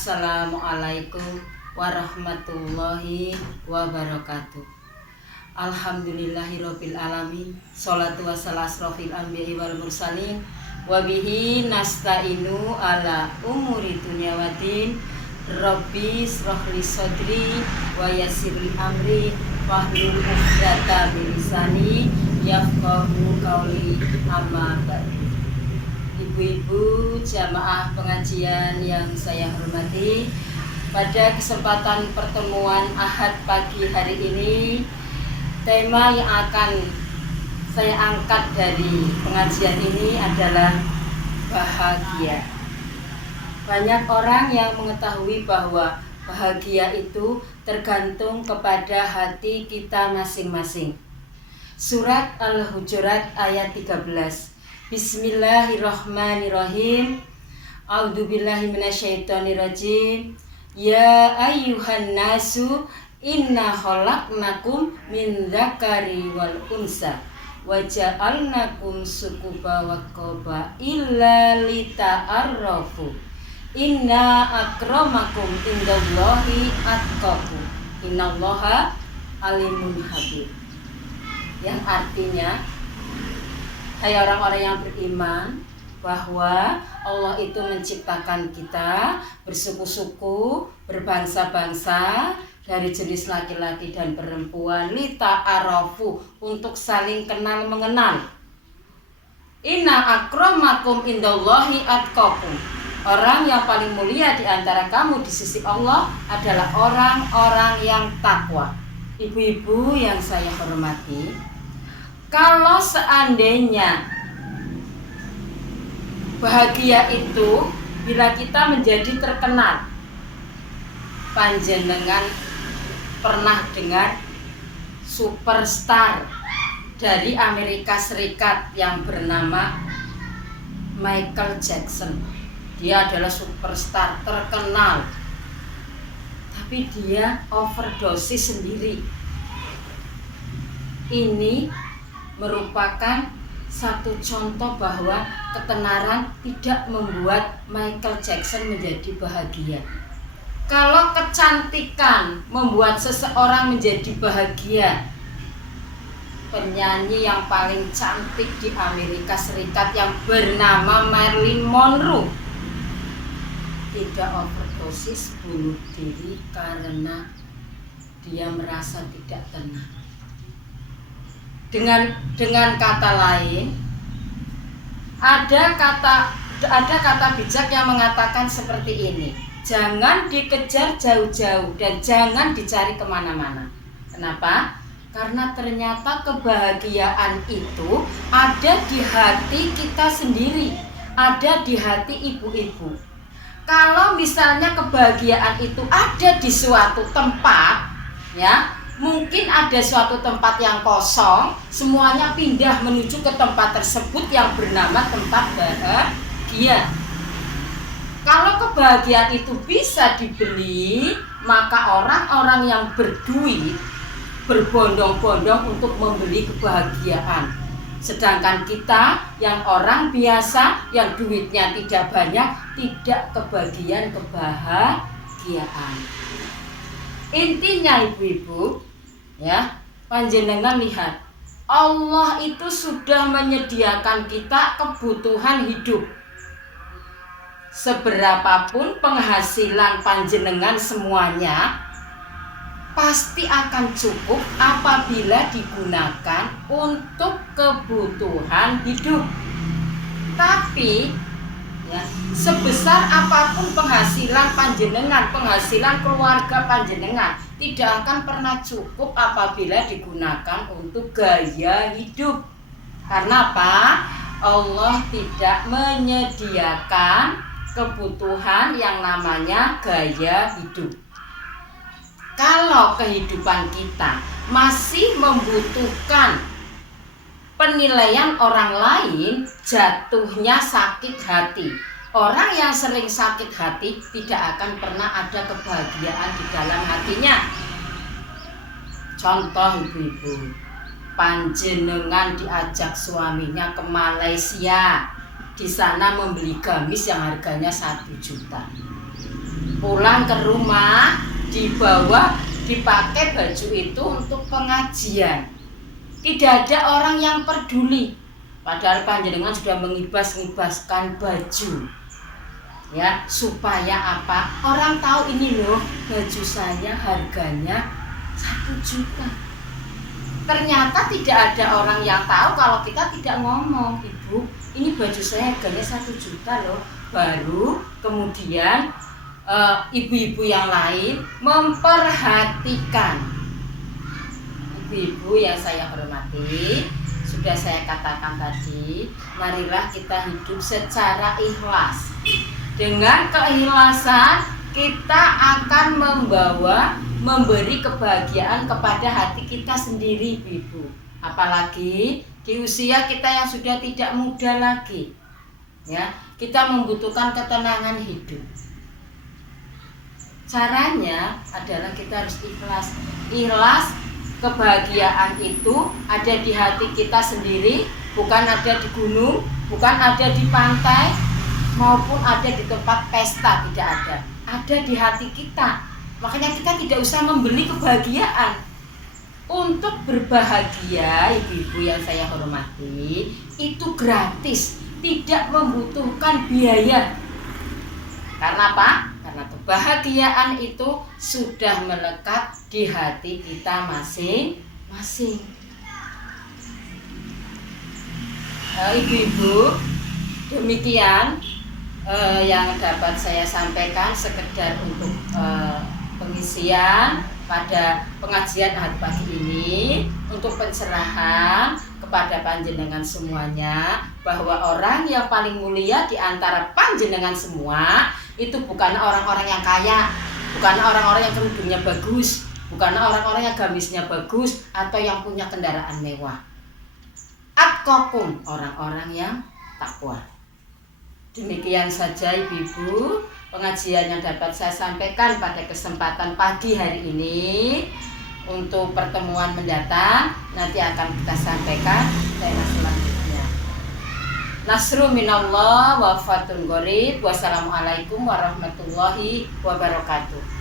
Assalamualaikum warahmatullahi wabarakatuh. Alhamdulillahirabbil alamin. Sholatu wassalamu asrofil anbiya'i wal mursalin. Wabihi nasta'inu ala umuri dunya waddin. Rabbi shrahli sadri wa yassirli amri wahlul 'uqdatam min lisani yafqahu qawli. Amma ba'du. Ibu-ibu jamaah pengajian yang saya hormati, pada kesempatan pertemuan Ahad pagi hari ini, tema yang akan saya angkat dari pengajian ini adalah bahagia. Banyak orang yang mengetahui bahwa bahagia itu tergantung kepada hati kita masing-masing. Surat Al-Hujurat ayat 13. Bismillahirrahmanirrahim. A'udzubillahi minasyaitonirrajim. Ya ayyuhan nasu inna khalaqnakum min dzakari wal unsa wa ja'alnakum syu'uban wa qabaila lita'arafu. Inna akramakum indallahi atqakum. Innallaha alimun habir. Yang artinya, hai orang-orang yang beriman, bahwa Allah itu menciptakan kita bersuku-suku, berbangsa-bangsa, dari jenis laki-laki dan perempuan, lita'arafu, untuk saling kenal mengenal. Inna akramakum indallahi atqakum. Orang yang paling mulia di antara kamu di sisi Allah adalah orang-orang yang takwa. Ibu-ibu yang saya hormati, kalau seandainya bahagia itu bila kita menjadi terkenal, panjenengan pernah dengar superstar dari Amerika Serikat yang bernama Michael Jackson. Dia adalah superstar terkenal, tapi dia overdosis sendiri. Ini merupakan satu contoh bahwa ketenaran tidak membuat Michael Jackson menjadi bahagia. Kalau kecantikan membuat seseorang menjadi bahagia, penyanyi yang paling cantik di Amerika Serikat yang bernama Marilyn Monroe tidak overdosis, bunuh diri karena dia merasa tidak tenang. Dengan kata lain, ada kata bijak yang mengatakan seperti ini: jangan dikejar jauh-jauh dan jangan dicari kemana-mana. Kenapa? Karena ternyata kebahagiaan itu ada di hati kita sendiri, ada di hati ibu-ibu. Kalau misalnya kebahagiaan itu ada di suatu tempat, ya, mungkin ada suatu tempat yang kosong, semuanya pindah menuju ke tempat tersebut yang bernama tempat bahagia. Kalau kebahagiaan itu bisa dibeli, maka orang-orang yang berduit berbondong-bondong untuk membeli kebahagiaan. Sedangkan kita yang orang biasa, yang duitnya tidak banyak, tidak kebahagiaan. Intinya ibu-ibu, ya, panjenengan lihat, Allah itu sudah menyediakan kita kebutuhan hidup. Seberapapun penghasilan panjenengan semuanya pasti akan cukup apabila digunakan untuk kebutuhan hidup. Tapi ya, sebesar apapun penghasilan panjenengan, penghasilan keluarga panjenengan, tidak akan pernah cukup apabila digunakan untuk gaya hidup. Karena apa? Allah tidak menyediakan kebutuhan yang namanya gaya hidup. Kalau kehidupan kita masih membutuhkan penilaian orang lain, jatuhnya sakit hati. Orang yang sering sakit hati tidak akan pernah ada kebahagiaan di dalam hatinya. Contoh ibu-ibu, panjenengan diajak suaminya ke Malaysia, di sana membeli gamis yang harganya 1 juta. pulang ke rumah dibawa, dipakai baju itu untuk pengajian. Tidak ada orang yang peduli, padahal panjenengan sudah mengibas-ngibaskan baju, ya, supaya apa? Orang tahu ini loh baju saya harganya 1 juta. Ternyata tidak ada orang yang tahu kalau kita tidak ngomong, Ibu, ini baju saya harganya 1 juta loh. Baru kemudian ibu-ibu yang lain memperhatikan. Ibu-ibu yang saya hormati, sudah saya katakan tadi, marilah kita hidup secara ikhlas. Dengan keikhlasan kita akan memberi kebahagiaan kepada hati kita sendiri, Ibu. Apalagi di usia kita yang sudah tidak muda lagi, ya, kita membutuhkan ketenangan hidup. Caranya adalah kita harus ikhlas. Ikhlas, kebahagiaan itu ada di hati kita sendiri, bukan ada di gunung, bukan ada di pantai, maupun ada di tempat pesta, tidak ada. Ada di hati kita. Makanya kita tidak usah membeli kebahagiaan. Untuk berbahagia, ibu-ibu yang saya hormati, itu gratis, tidak membutuhkan biaya. Karena apa? Karena kebahagiaan itu sudah melekat di hati kita masing-masing. Ibu-ibu, demikian yang dapat saya sampaikan, sekedar untuk pengisian pada pengajian Ahad pagi ini, untuk pencerahan kepada panjenengan semuanya, bahwa orang yang paling mulia di antara panjenengan semua itu bukan orang-orang yang kaya, bukan orang-orang yang kerudungnya bagus, bukan orang-orang yang gamisnya bagus atau yang punya kendaraan mewah. Atqakum, orang-orang yang takwa. Demikian saja ibu-ibu pengajian yang dapat saya sampaikan pada kesempatan pagi hari ini. Untuk pertemuan mendatang nanti akan kita sampaikan tema selanjutnya. Nasru minallah wa fatun qorib. Wassalamualaikum warahmatullahi wabarakatuh.